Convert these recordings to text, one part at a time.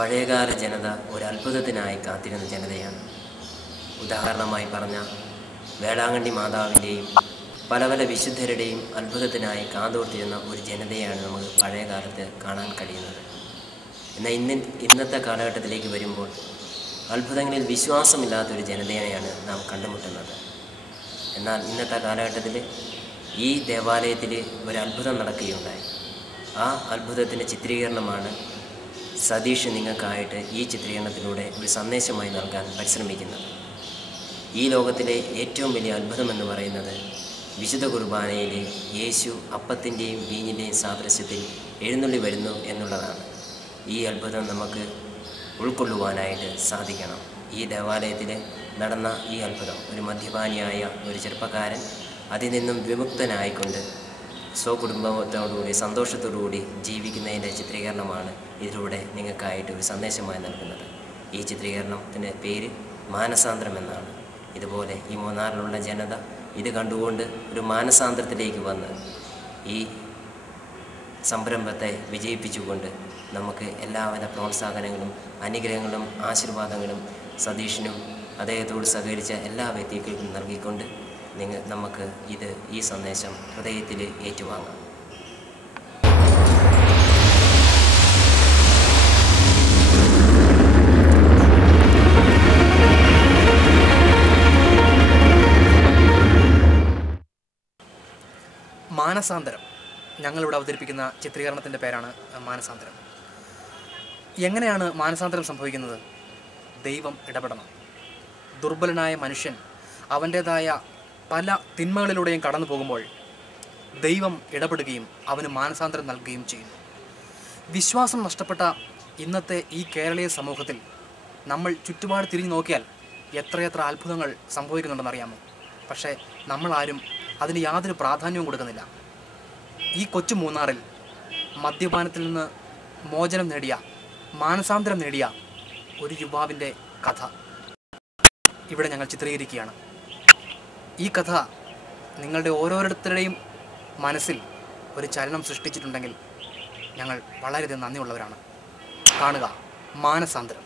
പഴയകാല ജനത ഒരു അത്ഭുതത്തിനായി കാത്തിരുന്ന ജനതയാണ്. ഉദാഹരണമായി പറഞ്ഞ വേളാങ്കണ്ണി മാതാവിൻ്റെയും പല പല വിശുദ്ധരുടെയും അത്ഭുതത്തിനായി കാതോർത്തിരുന്ന ഒരു ജനതയാണ് നമുക്ക് പഴയ കാലത്ത് കാണാൻ കഴിയുന്നത്. എന്നാൽ ഇന്നത്തെ കാലഘട്ടത്തിലേക്ക് വരുമ്പോൾ അത്ഭുതങ്ങളിൽ വിശ്വാസമില്ലാത്തൊരു ജനതയെയാണ് നാം കണ്ടുമുട്ടുന്നത്. എന്നാൽ ഇന്നത്തെ കാലഘട്ടത്തിൽ ഈ ദേവാലയത്തിൽ ഒരു അത്ഭുതം നടക്കുകയുണ്ടായി. ആ അത്ഭുതത്തിൻ്റെ ചിത്രീകരണമാണ് സതീഷ് നിങ്ങൾക്കായിട്ട് ഈ ചിത്രീകരണത്തിലൂടെ ഒരു സന്ദേശമായി നൽകാൻ പരിശ്രമിക്കുന്നത്. ഈ ലോകത്തിലെ ഏറ്റവും വലിയ അത്ഭുതമെന്ന് പറയുന്നത് വിശുദ്ധ കുർബാനയിൽ യേശു അപ്പത്തിൻ്റെയും വീഞ്ഞിൻ്റെയും സാദൃശ്യത്തിൽ എഴുന്നള്ളി വരുന്നു എന്നുള്ളതാണ്. ഈ അത്ഭുതം നമുക്ക് ഉൾക്കൊള്ളുവാനായിട്ട് സാധിക്കണം. ഈ ദേവാലയത്തിൽ നടന്ന ഈ അത്ഭുതം ഒരു മദ്യപാനിയായ ഒരു ചെറുപ്പക്കാരൻ അതിൽ നിന്നും വിമുക്തനായിക്കൊണ്ട് സ്വകുടുംബത്തോടുകൂടി സന്തോഷത്തോടുകൂടി ജീവിക്കുന്നതിൻ്റെ ചിത്രീകരണമാണ് ഇതിലൂടെ നിങ്ങൾക്കായിട്ട് ഒരു സന്ദേശമായി നൽകുന്നത്. ഈ ചിത്രീകരണത്തിൻ്റെ പേര് മാനസാന്തരം എന്നാണ്. ഇതുപോലെ ഈ മൂന്നാറിലുള്ള ജനത ഇത് കണ്ടുകൊണ്ട് ഒരു മാനസാന്തരത്തിലേക്ക് വന്ന് ഈ സംരംഭത്തെ വിജയിപ്പിച്ചുകൊണ്ട് നമുക്ക് എല്ലാവിധ പ്രോത്സാഹനങ്ങളും അനുഗ്രഹങ്ങളും ആശീർവാദങ്ങളും സതീഷിനും അദ്ദേഹത്തോട് സഹകരിച്ച എല്ലാ വ്യക്തികൾക്കും നൽകിക്കൊണ്ട് നമുക്ക് ഈ സന്ദേശം ഹൃദയത്തിൽ ഏറ്റുവാങ്ങാം. മാനസാന്തരം ഞങ്ങളിവിടെ അവതരിപ്പിക്കുന്ന ചിത്രീകരണത്തിൻ്റെ പേരാണ് മാനസാന്തരം. എങ്ങനെയാണ് മാനസാന്തരം സംഭവിക്കുന്നത്? ദൈവം ഇടപെടണം. ദുർബലനായ മനുഷ്യൻ അവൻ്റേതായ പല തിന്മകളിലൂടെയും കടന്നു പോകുമ്പോൾ ദൈവം ഇടപെടുകയും അവന് മാനസാന്തരം നൽകുകയും ചെയ്യുന്നു. വിശ്വാസം നഷ്ടപ്പെട്ട ഇന്നത്തെ ഈ കേരളീയ സമൂഹത്തിൽ നമ്മൾ ചുറ്റുപാട് തിരിഞ്ഞു നോക്കിയാൽ എത്രയെത്ര അത്ഭുതങ്ങൾ സംഭവിക്കുന്നുണ്ടെന്നറിയാമോ? പക്ഷേ നമ്മളാരും അതിന് യാതൊരു പ്രാധാന്യവും കൊടുക്കുന്നില്ല. ഈ കൊച്ചു മൂന്നാറിൽ മദ്യപാനത്തിൽ നിന്ന് മോചനം നേടിയ, മാനസാന്തരം നേടിയ ഒരു യുവാവിൻ്റെ കഥ ഇവിടെ ഞങ്ങൾ ചിത്രീകരിക്കുകയാണ്. ഈ കഥ നിങ്ങളുടെ ഓരോരുത്തരുടെയും മനസ്സിൽ ഒരു ചലനം സൃഷ്ടിച്ചിട്ടുണ്ടെങ്കിൽ ഞങ്ങൾ വളരെയധികം നന്ദിയുള്ളവരാണ്. കാണുക മാനസാന്തരം.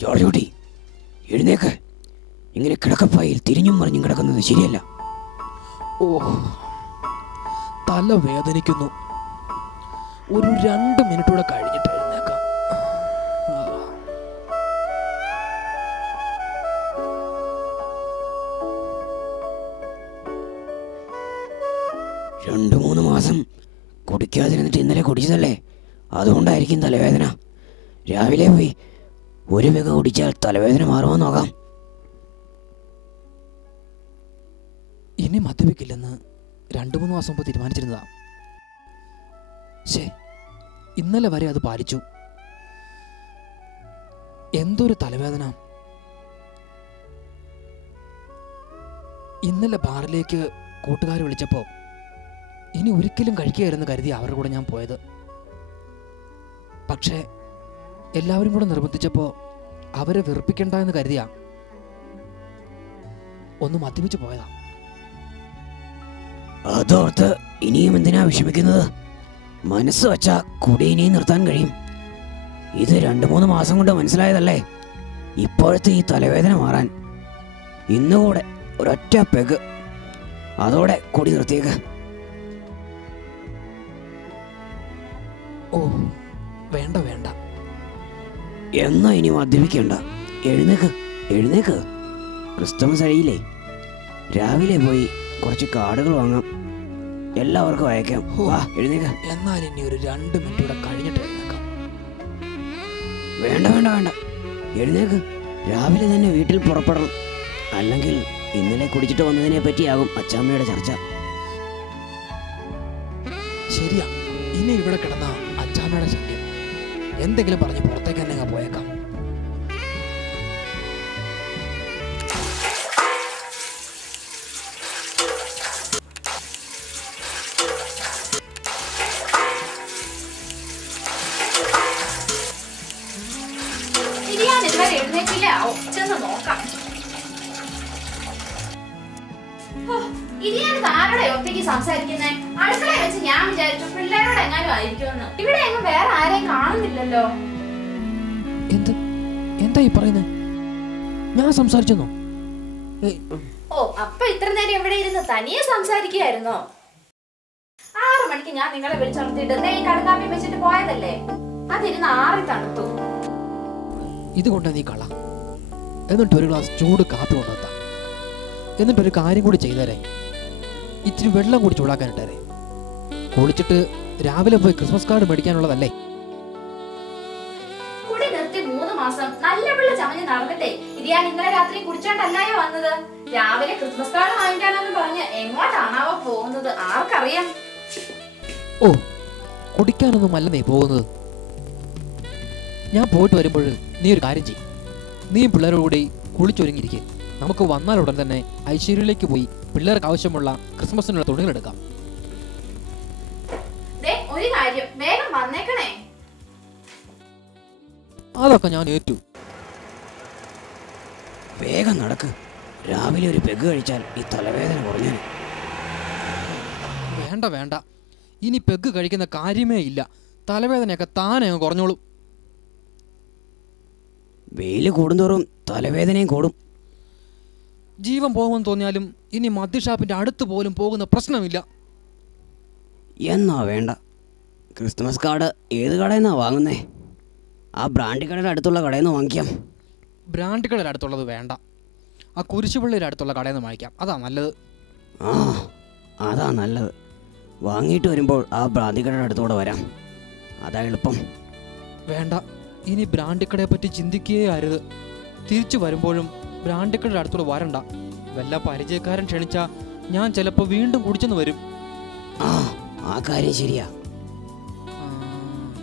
ജോർജ് കുട്ടി, എഴുന്നേക്ക്. ഇങ്ങനെ കിടക്കപ്പായിൽ തിരിഞ്ഞും മറിഞ്ഞും കിടക്കുന്നത് ശരിയല്ല. ഓ, തല വേദനിക്കുന്നു. ഒരു 2 മിനിറ്റൂടെ കഴിഞ്ഞിട്ട് എഴുന്നേക്കാം. 2-3 മാസം കുടിക്കാതിരുന്നിട്ട് ഇന്നലെ കുടിച്ചതല്ലേ, അതുകൊണ്ടായിരിക്കും തലവേദന. രാവിലെ പോയി ഒരു പെഗ കുടിച്ചാൽ തലവേദന മാറുമോ നോക്കാം. ഇനി മദ്യപിക്കില്ലെന്ന് 2-3 മാസം മുമ്പ് തീരുമാനിച്ചിരുന്നതാ. ഇന്നലെ വരെ അത് പാലിച്ചു. എന്തൊരു തലവേദന. ഇന്നലെ ബാറിലേക്ക് കൂട്ടുകാർ വിളിച്ചപ്പോൾ ഇനി ഒരിക്കലും കഴിക്കുകയായിരുന്നു കരുതി അവരുടെ കൂടെ ഞാൻ പോയത്. പക്ഷേ എല്ലാവരും കൂടെ നിർബന്ധിച്ചപ്പോൾ അവരെ വെറുപ്പിക്കണ്ട എന്ന് കരുതിയാ ഒന്ന് മദ്യപിച്ചു പോയതാ. അതോർത്ത് ഇനിയും എന്തിനാ വിഷമിക്കുന്നത്? മനസ്സ് വച്ചാ കുടി ഇനിയും നിർത്താൻ കഴിയും. ഇത് 2-3 മാസം കൊണ്ട് മനസ്സിലായതല്ലേ ഇപ്പോഴത്തെ ഈ തലവേദന മാറാൻ. ഇന്നുകൂടെ ഒരൊറ്റ പെഗ്, അതോടെ കുടി നിർത്തിയേക്ക്. ഓ, വേണ്ട വേണ്ട. എന്നാ ഇനി മദ്യപിക്കണ്ട. എഴുന്നേക്ക്, എഴുന്നേക്ക്. ക്രിസ്തുമസ് കഴിയില്ലേ? രാവിലെ പോയി കുറച്ച് കാർഡുകൾ വാങ്ങാം, എല്ലാവർക്കും അയക്കാം. വാ, എഴുന്നേക്ക്. എന്നാൽ ഇനി ഒരു 2 മിനിറ്റൂടെ കഴിഞ്ഞിട്ട് എഴുന്നേക്കാം. വേണ്ട വേണ്ട വേണ്ട, എഴുന്നേക്ക്. രാവിലെ തന്നെ വീട്ടിൽ പുറപ്പെടണം. അല്ലെങ്കിൽ ഇന്നലെ കുടിച്ചിട്ട് വന്നതിനെ പറ്റിയാകും അച്ചാമ്മയുടെ ചർച്ച. ശരിയാ, ഇനി ഇവിടെ കിടന്ന അച്ചാമ്മയുടെ ശല്യം. എന്തെങ്കിലും പറഞ്ഞ് പുറത്തേക്ക് തന്നെ പോയേക്കാം. സംസാരിക്കുന്നേ അടുക്കള വെച്ച് ഞാൻ വിചാരിച്ചു പിള്ളേരോട് എങ്ങാനും ആയിരിക്കുമെന്ന്. ഇവിടെ എങ്ങും വേറെ ആരെയും കാണുന്നില്ലല്ലോ. എന്താ ഈ പറയുന്നത്? ഞാൻ സംസാരിച്ചെന്നോ? ഓ, അപ്പൊ ഇത്ര നേരം എവിടെ ഇരുന്ന് തനിയെ സംസാരിക്കുകയായിരുന്നോ? 6 മണിക്ക് ഞാൻ നിങ്ങളെ വിളിച്ചുണർത്തിയിട്ട് ഈ കടുകാപ്പി വെച്ചിട്ട് പോയതല്ലേ, അതിരുന്ന് 6 തണുത്തു. ഇതുകൊണ്ട് നീ കള. എന്നിട്ട് ഒരു ഗ്ലാസ് ചൂട് കാപ്പി കൊണ്ടുവത്താം. എന്നിട്ടൊരു കാര്യം കൂടി ചെയ്തേരെ, ഇത്തിരി വെള്ളം കൂടി ചൂടാക്കാനിട്ടേരെ. കുളിച്ചിട്ട് രാവിലെ പോയി ക്രിസ്മസ് കാർഡ് മേടിക്കാനുള്ളതല്ലേ. കുടി നിർത്തി 3 മാസം നല്ല പിള്ള ചമഞ്ഞ് നടന്നിട്ടേ ഇത് ഞാൻ ഇന്നലെ രാത്രി കുടിച്ചോണ്ടല്ലായോ വന്നത്. രാവിലെ ക്രിസ്മസ് കാർഡ് വാങ്ങിക്കാനെന്ന് പറഞ്ഞ് എങ്ങോട്ടാണാവോ പോകുന്നത് ആർക്കറിയാം. ഓ, കുടിക്കാനൊന്നും അല്ല നീ പോകുന്നത്. ഞാൻ പോയിട്ട് വരുമ്പോൾ നീ ഒരു കാര്യം ചെയ്യും. നീയും പിള്ളേരോട് കൂടി കുളിച്ചൊരുങ്ങിയിരിക്കും. നമുക്ക് വന്നാൽ ഉടൻ തന്നെ ഐശ്വര്യയിലേക്ക് പോയി പിള്ളേർക്ക് ആവശ്യമുള്ള ക്രിസ്മസിനുള്ള തുണികൾ എടുക്കാം. ഒരു കാര്യം, വേഗം വന്നേക്കണേ. അതൊക്കെ ഞാൻ ഏറ്റു. വേഗം നടക്ക്. രാവിലെ ഒരു പെഗ് കഴിച്ചാൽ ഈ തലവേദന കുറഞ്ഞു. വേണ്ട വേണ്ട, ഇനി പെഗ് കഴിക്കുന്ന കാര്യമേ ഇല്ല. തലവേദനയൊക്കെ താനെ അങ്ങ് കുറഞ്ഞോളും. വെയില് കൂടുന്തോറും തലവേദനയും കൂടും. ജീവൻ പോകുമെന്ന് തോന്നിയാലും ഇനി മദ്യഷാപ്പിന്റെ അടുത്ത് പോലും പോകുന്ന പ്രശ്നമില്ല. എന്നാ വേണ്ട. ക്രിസ്മസ് കാർഡ് ഏത് കടയിൽ നിന്നാ വാങ്ങുന്നേ? ആ ബ്രാൻഡി കടയുടെ അടുത്തുള്ള കടയിൽ നിന്ന് വാങ്ങിക്കാം. ബ്രാൻഡ് കടയുടെ അടുത്തുള്ളത് വേണ്ട, ആ കുരിശുപള്ളിയുടെ അടുത്തുള്ള കടയിൽ നിന്ന് വാങ്ങിക്കാം. അതാ നല്ലത്. ആ, അതാ നല്ലത്. വാങ്ങിയിട്ട് വരുമ്പോൾ ആ ബ്രാൻഡി കടയുടെ അടുത്തൂടെ വരാം, അതാ എളുപ്പം. വേണ്ട, ഇനി ബ്രാൻഡ് കടയെ പറ്റി ചിന്തിക്കുകയേ അരുത്. തിരിച്ചു വരുമ്പോഴും ബ്രാൻഡ് കടയുടെ അടുത്തൂടെ വരണ്ട. വല്ല പരിചയക്കാരൻ ക്ഷണിച്ചാൽ ഞാൻ ചിലപ്പോൾ വീണ്ടും കുടിച്ചെന്ന് വരും. ആ കാര്യം ശരിയാ.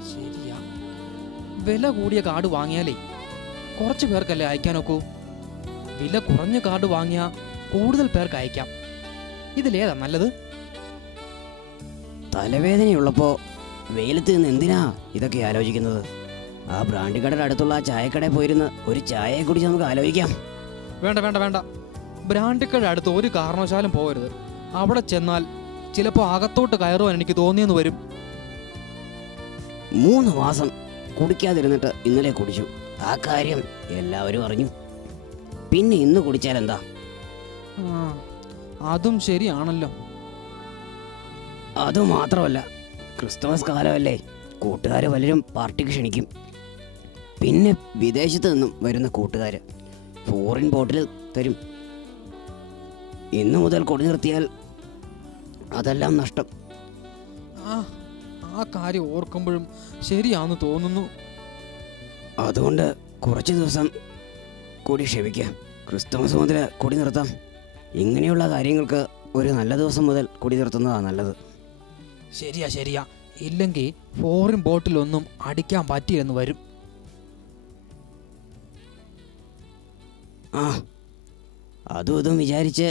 ശരിയാ. വില കൂടിയ കാർഡ് വാങ്ങിയാലേ കുറച്ച് പേർക്കല്ലേ അയക്കാനൊക്കൂ. വില കുറഞ്ഞ കാർഡ് വാങ്ങിയാ കൂടുതൽ പേർക്ക് അയക്കാം. ഇതിലേതാ നല്ലത്? തലവേദനയുള്ളപ്പോൾ വെയിലത്ത് നിന്ന് എന്തിനാ ഇതൊക്കെ ആലോചിക്കുന്നത്? ആ ബ്രാൻഡി കടയുടെ അടുത്തുള്ള ആ ചായക്കടയിൽ പോയിരുന്ന് ഒരു ചായയെ കുടിച്ച് നമുക്ക് ആലോചിക്കാം. വേണ്ട വേണ്ട വേണ്ട, ബ്രാൻഡ് കടയുടെ അടുത്ത് ഒരു കാരണവശാലും പോകരുത്. അവിടെ ചെന്നാൽ ചിലപ്പോൾ അകത്തോട്ട് കയറുവാൻ എനിക്ക് തോന്നിയെന്ന് വരും. 3 മാസം കുടിക്കാതിരുന്നിട്ട് ഇന്നലെ കുടിച്ചു. ആ കാര്യം എല്ലാവരും അറിഞ്ഞു. പിന്നെ ഇന്ന് കുടിച്ചാൽ എന്താ? അതും ശരിയാണല്ലോ. അതുമാത്രമല്ല, ക്രിസ്തുമസ് കാലമല്ലേ, കൂട്ടുകാർ പലരും പാർട്ടിക്ക് ക്ഷണിക്കും. പിന്നെ വിദേശത്ത് നിന്നും വരുന്ന കൂട്ടുകാർ ഫോറിൻ ബോട്ടിൽ തരും. ഇന്നു മുതൽ കൊടി നിർത്തിയാൽ അതെല്ലാം നഷ്ടം. ആ കാര്യം ഓർക്കുമ്പോഴും ശരിയാണെന്ന് തോന്നുന്നു. അതുകൊണ്ട് കുറച്ച് ദിവസം കൂടി ക്ഷമിക്കാം. ക്രിസ്തുമസ് മുതൽ കൊടി നിർത്താം. ഇങ്ങനെയുള്ള കാര്യങ്ങൾക്ക് ഒരു നല്ല ദിവസം മുതൽ കൊടി നിർത്തുന്നതാണ് നല്ലത്. ശരിയാ. ഇല്ലെങ്കിൽ ഫോറിൻ ബോട്ടിലൊന്നും അടിക്കാൻ പറ്റിയെന്ന് വരും. അതും ഇതും വിചാരിച്ച്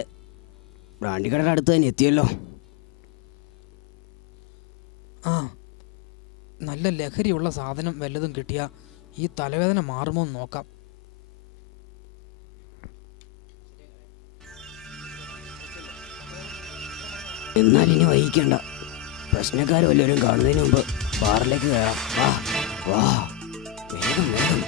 ബ്രാൻഡിക്കടയുടെ അടുത്ത് തന്നെ എത്തിയല്ലോ. നല്ല ലഹരിയുള്ള സാധനം വല്ലതും കിട്ടിയാൽ ഈ തലവേദന മാറുമോ എന്ന് നോക്കാം. എന്നാൽ ഇനി വൈകിക്കേണ്ട. പ്രശ്നക്കാർ വല്ലവരും കാണുന്നതിന് മുമ്പ് ബാറിലേക്ക് കയറാം. വാ വേഗം.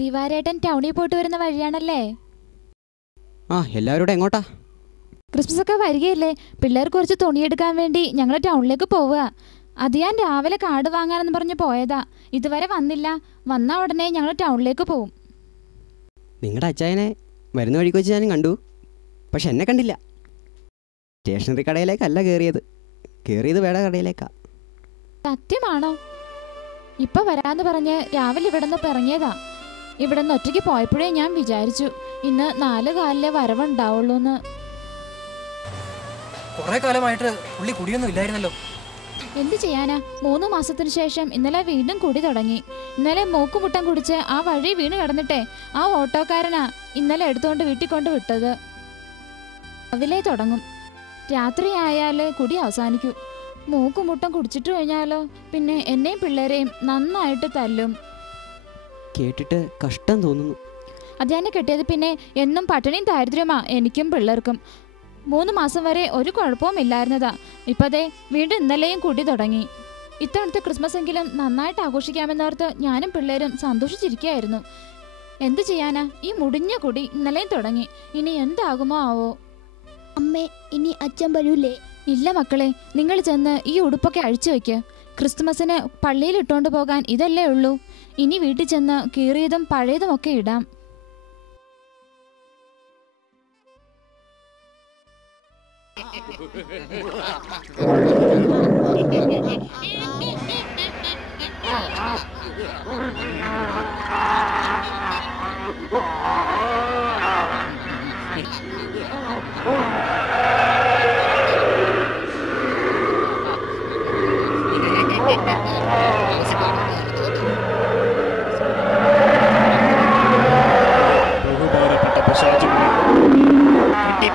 ദിവാരേട്ടൻ ടൗണിൽ പോയിട്ട് വരുന്ന വഴിയാണല്ലേ? എല്ലാവരും എങ്ങോട്ടാ? ക്രിസ്മസ് ഒക്കെ വരികയല്ലേ, പിള്ളേർക്ക് കുറച്ച് തുണിയെടുക്കാൻ വേണ്ടി ഞങ്ങൾ ടൗണിലേക്ക് പോവുക. അത് ഞാൻ രാവിലെ കാർഡ് വാങ്ങാനെന്ന് പറഞ്ഞ് പോയതാ, ഇതുവരെ വന്നില്ല. വന്ന ഉടനെ ഞങ്ങൾ ടൗണിലേക്ക് പോവും. നിങ്ങളുടെ അച്ചായനെ വരുന്ന വഴിക്ക് വെച്ച് ഞാനും കണ്ടു, പക്ഷെ എന്നെ കണ്ടില്ല. സ്റ്റേഷനറി കടയിലേക്കല്ല കയറിയത് വേറെ കടയിലേക്കാ. സത്യമാണോ? ഇപ്പൊ വരാന്ന് പറഞ്ഞ് രാവിലെ ഇവിടെ നിന്ന് ഇറങ്ങിയതാ. ഇവിടെ നിന്ന് ഒറ്റയ്ക്ക് പോയപ്പോഴേ ഞാൻ വിചാരിച്ചു ഇന്ന് 4 കാലിലെ വരവുണ്ടാവുള്ളൂന്ന്. കുറെ കാലമായിട്ട് പുള്ളി കുടിയൊന്നും ഇല്ലായിരുന്നല്ലോ. എന്ത് ചെയ്യാനാ, 3 മാസത്തിന് ശേഷം ഇന്നലെ വീണ്ടും കുടി തുടങ്ങി. ഇന്നലെ മൂക്കുമുട്ടം കുടിച്ച് ആ വഴി വീണ് കിടന്നിട്ടെ ആ ഓട്ടോക്കാരനാ ഇന്നലെ എടുത്തുകൊണ്ട് വീട്ടിൽ കൊണ്ട് വിട്ടത്. രാവിലെ തുടങ്ങും, രാത്രി ആയാല് കുടി അവസാനിക്കൂ. മൂക്കുമുട്ടം കുടിച്ചിട്ട് കഴിഞ്ഞാലോ പിന്നെ എന്നെയും പിള്ളേരെയും നന്നായിട്ട് തല്ലും. കേട്ടിട്ട് കഷ്ടം തോന്നുന്നു. അധ്യാനം കെട്ടിയത് പിന്നെ എന്നും പട്ടിണിയും ദാരിദ്ര്യമാ എനിക്കും പിള്ളേർക്കും. 3 മാസം വരെ ഒരു കുഴപ്പവും ഇല്ലായിരുന്നതാ. ഇപ്പതേ വീണ്ടും ഇന്നലെയും കുടി തുടങ്ങി. ഇത്തവണത്തെ ക്രിസ്മസ് എങ്കിലും നന്നായിട്ട് ആഘോഷിക്കാമെന്നോർത്ത് ഞാനും പിള്ളേരും സന്തോഷിച്ചിരിക്കുകയായിരുന്നു. എന്ത് ചെയ്യാനാ, ഈ മുടിഞ്ഞ കുടി ഇന്നലെയും തുടങ്ങി. ഇനി എന്താകുമോ ആവോ. അമ്മേ, ഇനി അച്ഛൻ വരൂലേ? ഇല്ല മക്കളെ, നിങ്ങൾ ചെന്ന് ഈ ഉടുപ്പൊക്കെ അഴിച്ചു വയ്ക്ക്. ക്രിസ്തുമസിന് പള്ളിയിൽ ഇട്ടുകൊണ്ട് പോകാൻ ഇതല്ലേ ഉള്ളൂ. ഇനി വീട്ടിൽ ചെന്ന് കീറിയതും പഴയതും ഒക്കെ ഇടാം.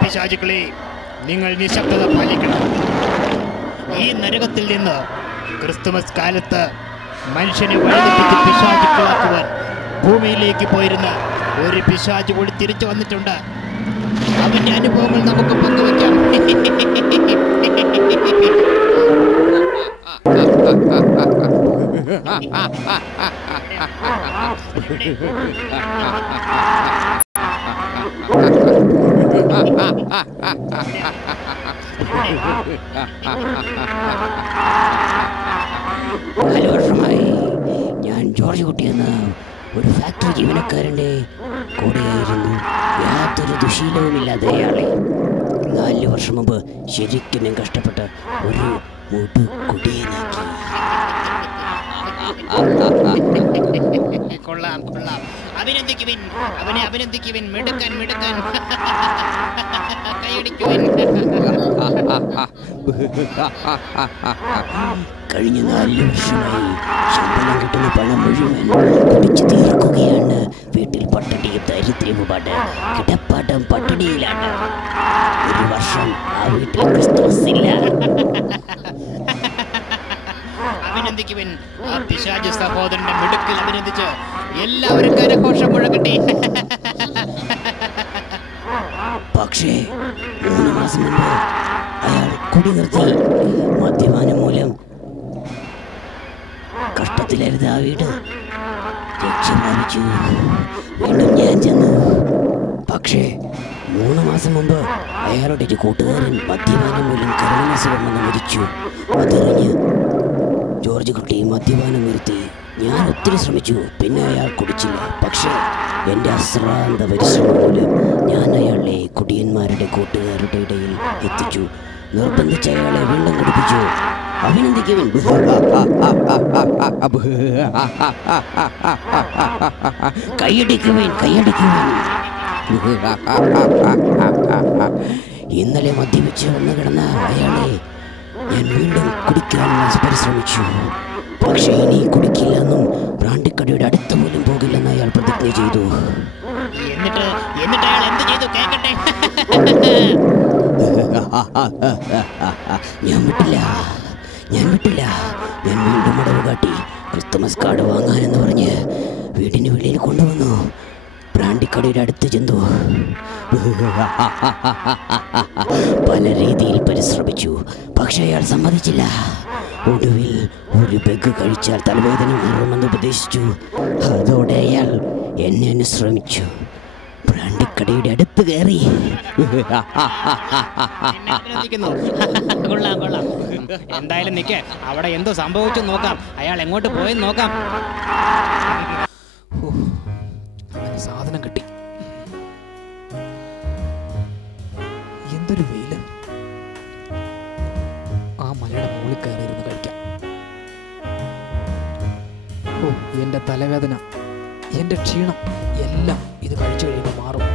പിശാചുക്കളെ, നിങ്ങൾ നിശബ്ദത പാലിക്കണം. ഈ നരകത്തിൽ നിന്ന് ക്രിസ്തുമസ് കാലത്ത് മനുഷ്യനെ വഴിതെറ്റിച്ച് പിശാചുക്കളാക്കുവാൻ ഭൂമിയിലേക്ക് പോയിരുന്ന ഒരു പിശാചു കൂടി തിരിച്ചു വന്നിട്ടുണ്ട്. അവന്റെ അനുഭവങ്ങൾ നമുക്ക് പങ്കുവയ്ക്കാം. വർഷമായി ഞാൻ ജോർജ് കുട്ടിയെന്ന ഒരു ഫാക്ടറി ജീവനക്കാരൻ്റെ കൂടെയായിരുന്നു. യാതൊരു ദുശീലവുമില്ലാതെ അയാളെ 4 വർഷം മുമ്പ് ശരിക്കും ഞാൻ കഷ്ടപ്പെട്ട് ഒരു മുടു കുടിയനാക്കി. കൊള്ളാം. അഭിനന്ദിക്കുവിൻ, അവനെ അഭിനന്ദിക്കുവിൻ. മിടുക്കൻ. കൈയടിക്കുവിൻ. കഴിഞ്ഞ 4 വർഷമായി ശമ്പളം കിട്ടുന്ന പണം മുഴുവൻ കുടിച്ചു തീർക്കുകയാണ്. വീട്ടിൽ പട്ടിണിയും ദരിദ്ര്യവുമാണ്. കിടപ്പാട്ടം പട്ടിണിയിലാണ്. 1 വർഷം ആ വീട്ടിൽ ക്രിസ്തുമസ് ഇല്ല. അഭിനന്ദിക്കുവിൻ. ആ പിശാച് സഹോദരന്റെ മിടുക്കിൽ അഭിനന്ദിച്ച് എല്ലാവരും കരഘോഷം മുഴക്കട്ടെ. പക്ഷേ 3 മാസം മുമ്പ് അയാൾ കുടി നിർത്തി. മദ്യപാനം മൂലം കഷ്ടത്തിലായിരുന്നു ആ വീട്. രക്ഷ പ്രാപിച്ചു. വീണ്ടും ഞാൻ ചെന്നു. പക്ഷേ 3 മാസം മുമ്പ് അയാളുടെ ഒരു കൂട്ടുകാരൻ മദ്യപാനം മൂലം കരുണാസുഖം വന്ന് മരിച്ചു. അതറിഞ്ഞ് ജോർജ് കുട്ടി മദ്യപാനം നിർത്തി. ഞാൻ ഒത്തിരി ശ്രമിച്ചു. പിന്നെ അയാൾ കുടിച്ചില്ല. പക്ഷേ എൻ്റെ അശ്രാന്ത പരിശ്രമം മൂലം ഞാൻ അയാളെ കുടിയന്മാരുടെ കൂട്ടുകാരുടെ ഇടയിൽ എത്തിച്ചു. നിർബന്ധിച്ച് അയാളെ വീണ്ടും കുടിപ്പിച്ചു. അഭിനന്ദിക്കുവിൻ. കൈയടിക്കുവിൻ, കൈയടിക്കുവിൻ. ഇന്നലെ മദ്യപിച്ച് വന്നു കിടന്ന അയാളെ ഞാൻ വീണ്ടും കുടിക്കാൻ പരിശ്രമിച്ചു. പക്ഷേ ഇനി കുടിക്കില്ലെന്നും ബ്രാണ്ടിക്കടയുടെ അടുത്ത് പോലും പോകില്ലെന്ന് അയാൾ പ്രതിജ്ഞ ചെയ്തു. എന്നിട്ട് അയാൾ എന്ത് ചെയ്തു കേൾക്കട്ടെ. ഞാൻ വിട്ടില്ല. ഞാൻ വീണ്ടും അടവ് കാട്ടി. ക്രിസ്തുമസ് കാർഡ് വാങ്ങാനെന്ന് പറഞ്ഞ് വീടിന് വെളിയിൽ കൊണ്ടുവന്നു. ബ്രാണ്ടിക്കടയുടെ അടുത്ത് ചെന്നു. പല രീതിയിൽ പരിശ്രമിച്ചു. പക്ഷെ അയാൾ സമ്മതിച്ചില്ല. ഒടുവിൽ ഒരു പെഗ് കഴിച്ചാൽ തലവേദന മാറുമെന്ന് ഉപദേശിച്ചു. അതോടെ അയാൾ എന്നെ അനുശ്രമിച്ചു. ബ്രാണ്ടിക്കടയുടെ അടുത്ത് കയറി. കൊള്ളാം കൊള്ളാം. എന്തായാലും നിക്ക്, അവിടെ എന്തോ സംഭവിച്ചു നോക്കാം. അയാൾ എങ്ങോട്ട് പോയെന്ന് നോക്കാം. സാധനം കിട്ടി. എന്തൊരു വെയില്. ആ മലയുടെ മുകളിൽ കയറിയിരുന്ന് കഴിക്കാം. ഓ, എൻ്റെ തലവേദന, എൻ്റെ ക്ഷീണം എല്ലാം ഇത് കഴിച്ചു കഴിയുമ്പോൾ മാറും.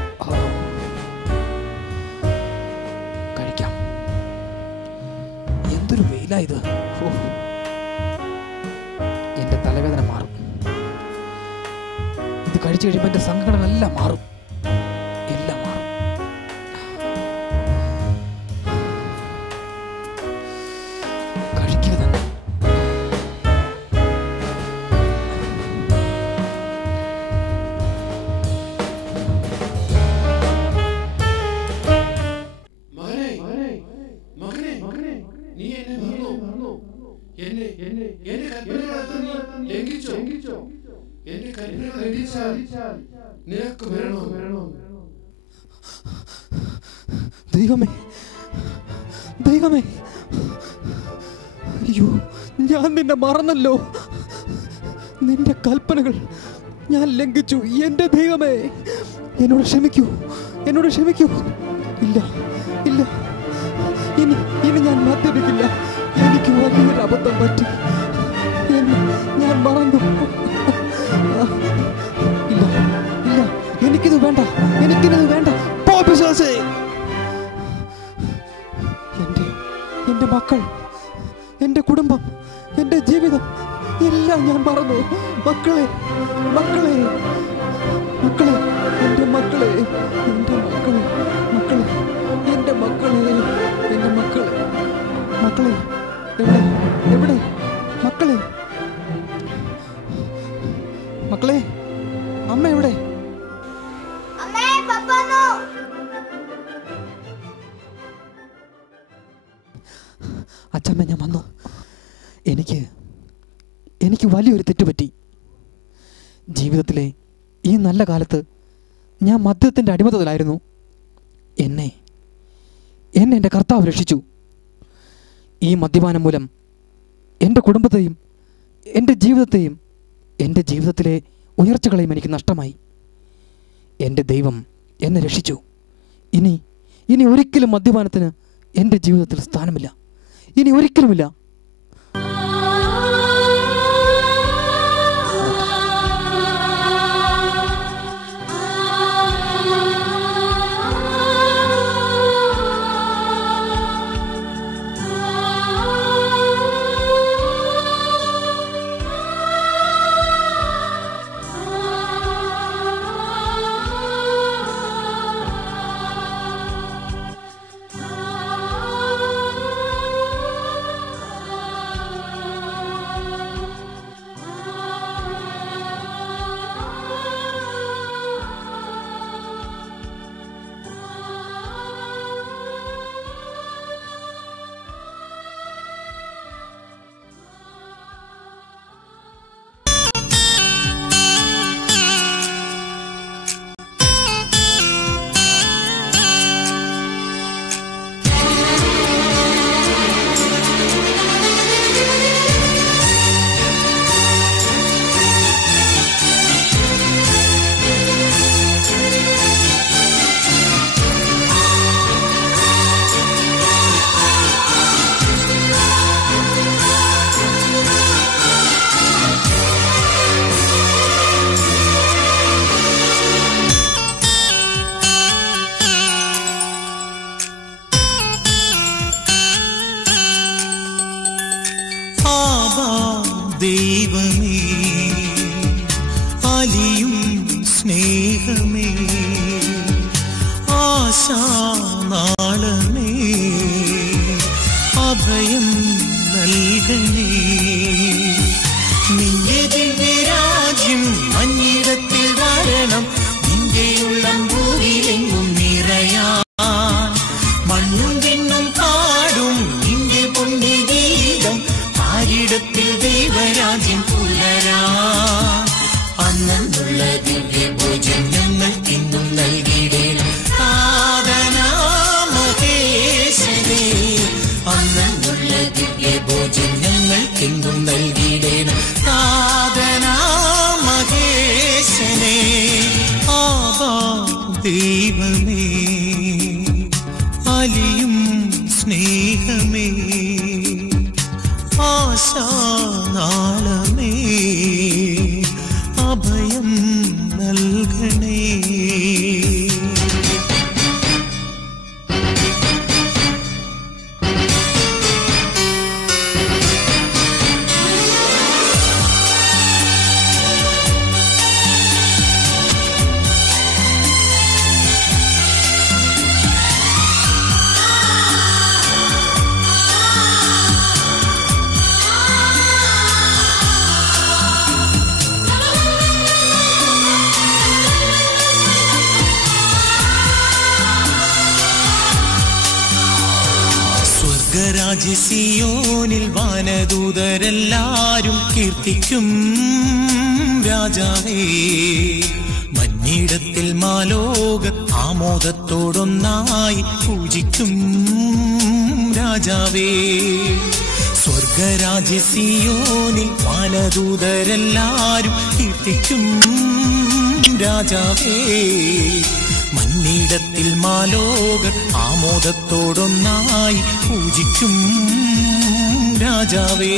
കഴിക്കാം. എന്തൊരു വെയിലായത്. ഓ, എൻ്റെ തലവേദന മാറും. ഇത് കഴിച്ചു കഴിയുമ്പോൾ എൻ്റെ സങ്കടങ്ങളെല്ലാം മാറും. എല്ലാം മാറും. കഴിക്കുക തന്നെ. നീ എന്നെ മറന്നു. എന്നെ കൽപ്പനകളെ നീ ലംഘിച്ചോ. എന്റെ കൽപ്പനകൾ ലംഘിച്ചാൽ നിനക്ക് വരണോ. ദൈവമേ, ദൈവമേ, അയ്യോ, ഞാൻ നിന്നെ മറന്നല്ലോ. നിന്റെ കൽപ്പനകൾ ഞാൻ ലംഘിച്ചു. എൻ്റെ ദൈവമേ, എന്നോട് ക്ഷമിക്കൂ. ഇല്ല, ഇനി ഞാൻ മദ്യപിക്കില്ല. എനിക്ക് വലിയൊരു അബദ്ധം പറ്റി. ഞാൻ മറന്നു. ഇല്ല, എനിക്കിത് വേണ്ട. പോ പിശാചേ. എൻ്റെ മക്കൾ, എൻ്റെ കുടുംബം, എൻ്റെ ജീവിതം എല്ലാം ഞാൻ മറന്നു. മക്കളെ, എൻ്റെ മക്കളെ, എവിടെ മക്കളെ, അമ്മ എവിടെ? അച്ഛമ്മ, ഞാൻ വന്നു. എനിക്ക് വലിയൊരു തെറ്റുപറ്റി. ജീവിതത്തിലെ ഈ നല്ല കാലത്ത് ഞാൻ മദ്യത്തിൻ്റെ അടിമത്തത്തിലായിരുന്നു. എന്നെ എൻ്റെ കർത്താവ് രക്ഷിച്ചു. ഈ മദ്യപാനം മൂലം എൻ്റെ കുടുംബത്തെയും എൻ്റെ ജീവിതത്തെയും എൻ്റെ ജീവിതത്തിലെ ഉയർച്ചകളെയും എനിക്ക് നഷ്ടമായി. എൻ്റെ ദൈവം എന്നെ രക്ഷിച്ചു. ഇനി ഒരിക്കലും മദ്യപാനത്തിന് എൻ്റെ ജീവിതത്തിൽ സ്ഥാനമില്ല. ഇനി ഒരിക്കലുമില്ല. ദൈവമേ അലിയും സ്നേഹമേ ആശാനാളമേ അഭയം നൽകണേ. നിന്റെ ദിവ്യരാജ്യം മഞ്ഞിടത്തിൽ വരണം, നിന്റെ ഉള്ളം ഭൂമിയിലെങ്ങും നിറയാൻ. മണ്ണും വിണ്ണും പാടും നിന്റെ പുണ്യഗീതം, ആരിടത്തിൽ ദൈവരാജ്യം പുലരാൻ. അന്നുള്ള ദിവ്യഭോജൻ ഞങ്ങൾക്കിന്നും നൽകിയിടേണം സാധനാമഹേശനേ. അന്നുള്ള ദിവ്യഭോജൻ ഞങ്ങൾക്കിന്നും നൽകിയിടേണം സാധനാമഹേശനേ. ആവാ ദൈവമേ അലിയും സ്നേഹമേ ആശാനാളമേ അഭയം നൽകണേ. സിയോനിൽ വാനദൂതരെല്ലാരും കീർത്തിക്കും രാജാവേ. മഞ്ഞിടത്തിൽ മാലോക ആമോദത്തോടൊന്നായി പൂജിക്കും രാജാവേ. സ്വർഗരാജ്യ സിയോനിൽ വാനദൂതരെല്ലാരും കീർത്തിക്കും രാജാവേ. മഞ്ഞിടത്തിൽ മാലോകർ ആമോദത്തോടൊന്നായി പൂജിക്കും രാജാവേ.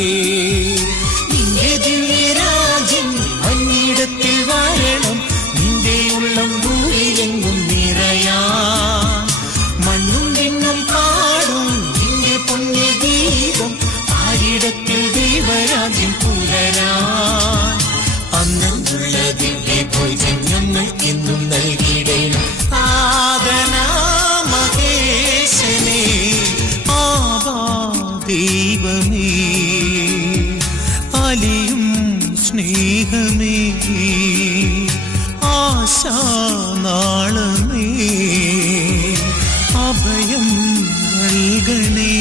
നിന്റെ ദിവ്യരാജ്യം മഞ്ഞിടത്തിൽ വരണം, നിന്റെ ഉള്ളം ഭൂമിയിലെങ്ങും നിറയാൻ. മണ്ണും വിണ്ണും പാടും നിന്റെ പുണ്യഗീതം, ആരിടത്തിൽ ദൈവരാജ്യം പുലരാൻ. അന്നുള്ള ദിവ്യഭോജൻ ഞങ്ങൾക്കെന്നും നൽകിയിടേണം സാധനാമഹേശനേ. ആവാ ദൈവമേ അലിയും സ്നേഹമേ ആശാനാളമേ അഭയം നൽകണേ.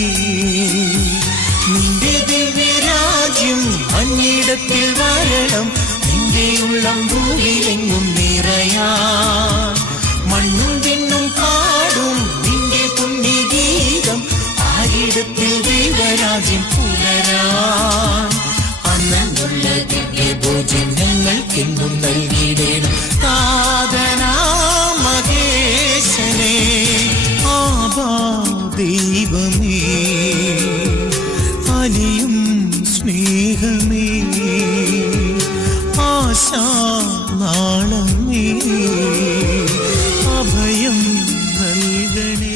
നിന്റെ ദിവ്യരാജ്യം മഞ്ഞിടത്തിൽ വരണം, നിന്റെ ഉള്ളം ഭൂമിയിലെങ്ങും നിറയാൻ. മണ്ണും വിണ്ണും പാടും നിന്റെ പുണ്യഗീതം, ആരിടത്തിൽ ദൈവരാജ്യം പുലരാൻ. അന്നുള്ള ദിവ്യഭോജൻ ഞങ്ങൾക്കെന്നും നൽകിയിടേണം സാധനാമഹേശനേ. ആവാ ദൈവമേ അലിയും സ്നേഹമേ ആശാനാളമേ അഭയം നൽകണേ.